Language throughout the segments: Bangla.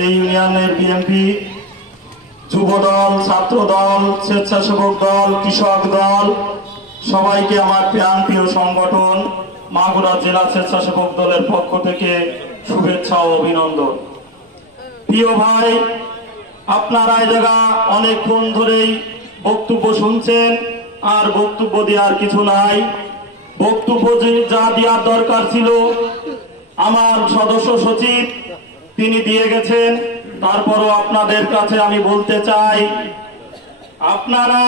এই ইউনিয়নের বিএনপি যুব দল, ছাত্র দল, স্বেচ্ছাসেবক দল, কৃষক দল সবাইকে আমার প্রাণপ্রিয় সংগঠন মাগুরা জেলা স্বেচ্ছাসেবক দলের পক্ষ থেকে শুভেচ্ছা ও অভিনন্দন। প্রিয় ভাই, আপনারা এই জায়গা অনেকক্ষণ ধরেই বক্তব্য শুনছেন, আর বক্তব্য দেওয়ার কিছু নাই। বক্তব্য যা দেওয়ার দরকার ছিল আমার সদস্য সচিব তিনি দিয়ে গেছেন। তারপরও আপনাদের কাছে আমি বলতে চাই, আপনারা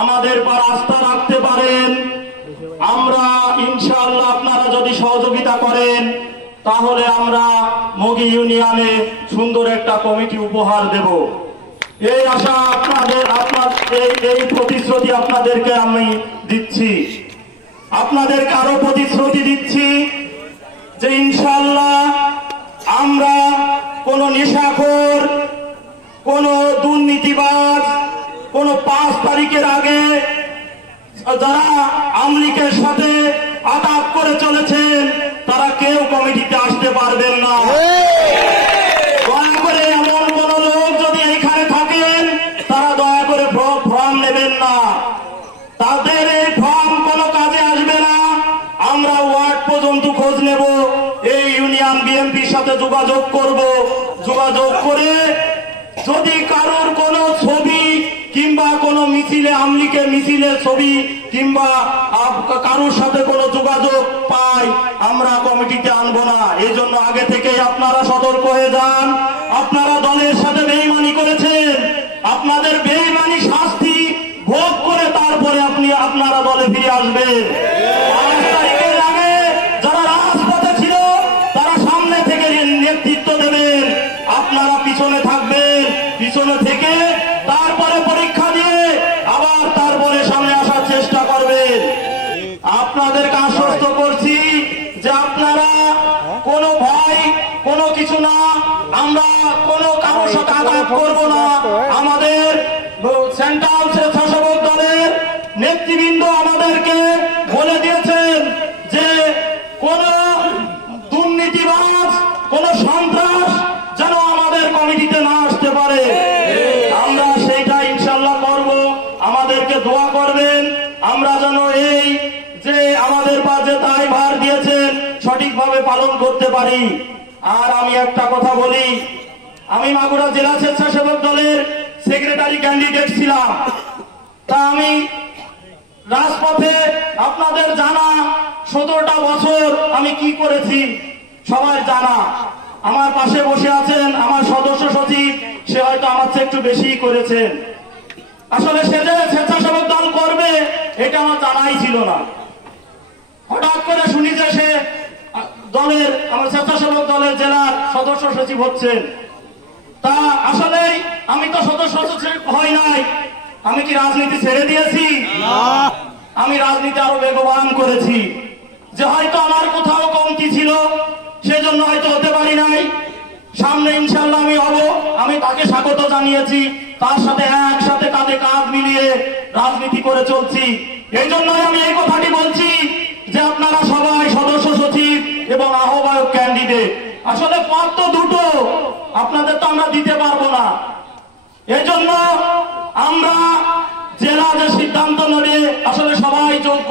আমাদের পর আস্থা রাখতে পারেন। আমরা ইনশাআল্লাহ আপনারা যদি সহযোগিতা করেন তাহলে আমরা মগী ইউনিয়নে সুন্দর একটা কমিটি উপহার দেব। এই আশা এই প্রতিশ্রুতি আপনাদেরকে আমি দিচ্ছি। আপনাদেরকে আরো প্রতিশ্রুতি দিচ্ছি যে ইনশাআল্লাহ আমরা কোন নেশাখোর, কোন দুর্নীতিবাজ, কোন 5 তারিখের আগে যারা আওয়ামী লীগের সাথে আঘাত করে চলেছেন তারা কেউ কমিটিতে আসতে পারবেন না। দয়া করে এমন কোন লোক যদি এখানে থাকেন তারা দয়া করে ফর্ম নেবেন না। তাদের এই ফর্ম কোনো কাজে আসবে না। আমরা ওয়ার্ড পর্যন্ত খোঁজ নেব, এই ইউনিয়ন বিএনপির সাথে যোগাযোগ করব। যোগাযোগ করে যদি কারোর কোনো ছবি কিংবা কোনো মিছিলে, আওয়ামী লীগের মিছিলের ছবি কিংবা কারোর সাথে কোনো যোগাযোগ পাই, আমরা কমিটিতে আনবো না। এই জন্য আগে থেকেই আপনারা সতর্ক হয়ে যান। আপনারা দলের সাথে বেইমানি করেছেন, আপনাদের বেইমানি শাস্তি ভোগ করে তারপরে আপনারা দলে ফিরে আসবেন। 5 তারিখের আগে যারা রাজপথে ছিল তারা সামনে থেকে নেতৃত্ব দেবেন, আপনারা পিছনে থাকবেন। পিছনে থেকে তারপরে পরীক্ষা দিয়ে আবার তারপরে সামনে আসার চেষ্টা করবেন। আপনাদেরকে আশ্বস্ত করছি যে আপনারা কোনো ভয়, কোনো কিছু না, আমরা কোনো কারোর সাথে আঘাত করবো না। আমাদের সেন্ট্রাল স্বেচ্ছাসেবক দলের নেতৃবৃন্দ আমাদেরকে বলে দিয়েছেন যে কোন দুর্নীতিবাজ, কোন সন্ত্রাস যেন আমাদের কমিটিতে না আসতে পারে। আমরা সেইটা ইনশাল্লাহ করব। আমাদেরকে দোয়া করবেন, আমরা যেন এই যে আমাদের পাশে তাই ভার দিয়েছেন সঠিকভাবে পালন করতে পারি। আর আমি একটা কথা বলি, আমি মাগুরা জেলা স্বেচ্ছাসেবক দলের সেক্রেটারি ক্যান্ডিডেট ছিলাম। তা আমি রাজপথে আপনাদের জানা 17টা বছর আমি কি করেছি সবাই জানা। আমার পাশে বসে আছেন আমার সদস্য সচিব, সে হয়তো আমার চেয়ে একটু বেশি করেছেন। আসলে সে যে স্বেচ্ছাসেবক দল করবে এটা আমার জানাই ছিল না। হঠাৎ করে শুনি যে সে দলের, আমার স্বেচ্ছাসেবক দলের জেলার সদস্য সচিব হচ্ছেন। তা আসলে আমি তো সদস্য সচিব হই নাই। আমি কি রাজনীতি ছেড়ে দিয়েছি? আমি রাজনীতি আরো বেগবান করেছি। যে হয়তো আমার কোথাও কমতি ছিল সেজন্য হয়তো হতে পারি নাই, সামনে ইনশাল্লাহ আমি হব। আমি তাকে স্বাগত জানিয়েছি, তার সাথে একসাথে কাঁধে কাঁধ মিলিয়ে রাজনীতি করে চলছি। এই জন্যই আমি এই কথাটি বলছি যে আপনারা সবাই সদস্য সচিব এবং আহ্বায়ক ক্যান্ডিডেট। আসলে পদ তো দুটো, আপনাদের তো আমরা দিতে পারবো না। এই জন্য আমরা জেলা যে সিদ্ধান্ত নেবে আসলে সবাই যোগ্য।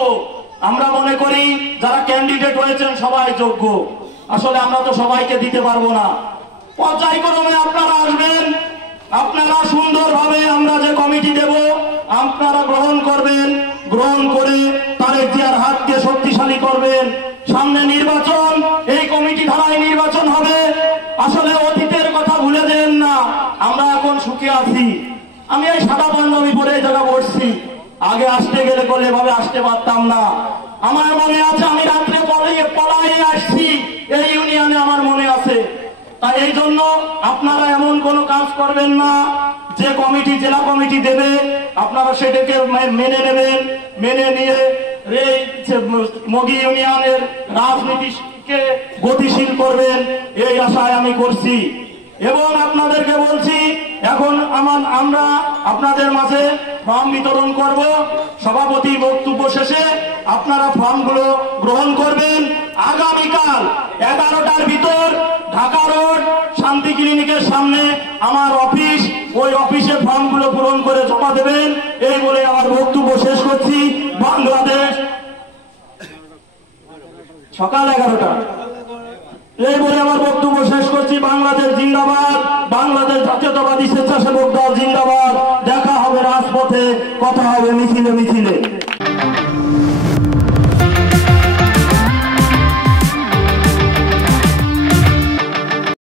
আমরা মনে করি যারা ক্যান্ডিডেট হয়েছেন সবাই যোগ্য। আসলে আমরা তো সবাইকে দিতে পারবো না। পর্যায়ক্রমে আপনারা আসবেন, আপনারা সুন্দরভাবে আমরা যে কমিটি দেব আপনারা গ্রহণ করবেন। গ্রহণ করে তারেক জিয়ার হাতকে শক্তিশালী করবেন। সামনে নির্বাচন, এই কমিটি ধারায় নির্বাচন হবে। আসলে অতীতের কথা ভুলে দেন না, আমরা এখন সুখে আছি। আমি এই সাদা পাঞ্জাবি পরে এই জায়গা বসছি, আগে আসতে গেলে বলে এভাবে আসতে পারতাম না। আমার মনে আছে আমি রাত্রে পলাইয়ে আসছি এই ইউনিয়নে, আমার মনে আছে। তাই এই জন্য আপনারা এমন কোনো কাজ করবেন না যে কমিটি, জেলা কমিটি দেবে আপনারা সেটাকে মেনে নেবেন। মেনে নিয়ে এই মগী ইউনিয়নের রাজনীতিকে গতিশীল করবেন, এই আশায় আমি করছি। এবং আপনাদেরকে বলছি এখন আমরা আপনাদের মাঝে ফর্ম বিতরণ করব। সভাপতি বক্তব্য শেষে আপনারা ফর্মগুলো গ্রহণ করবেন। আগামীকাল 11টার ভিতর ঢাকা রোড শান্তি ক্লিনিকের সামনে আমার অফিস, ওই অফিসে ফর্মগুলো পূরণ করে জমা দেবেন। এই বলে আমার বক্তব্য শেষ করছি। বাংলাদেশ সকাল 11টা। এই বলে আমার বক্তব্য শেষ করছি। বাংলাদেশ জিন্দাবাদ, বাংলাদেশ জাতীয়তাবাদী স্বেচ্ছাসেবক দল জিন্দাবাদ। দেখা হবে রাজপথে, কথা হবে মিছিলে মিছিলে।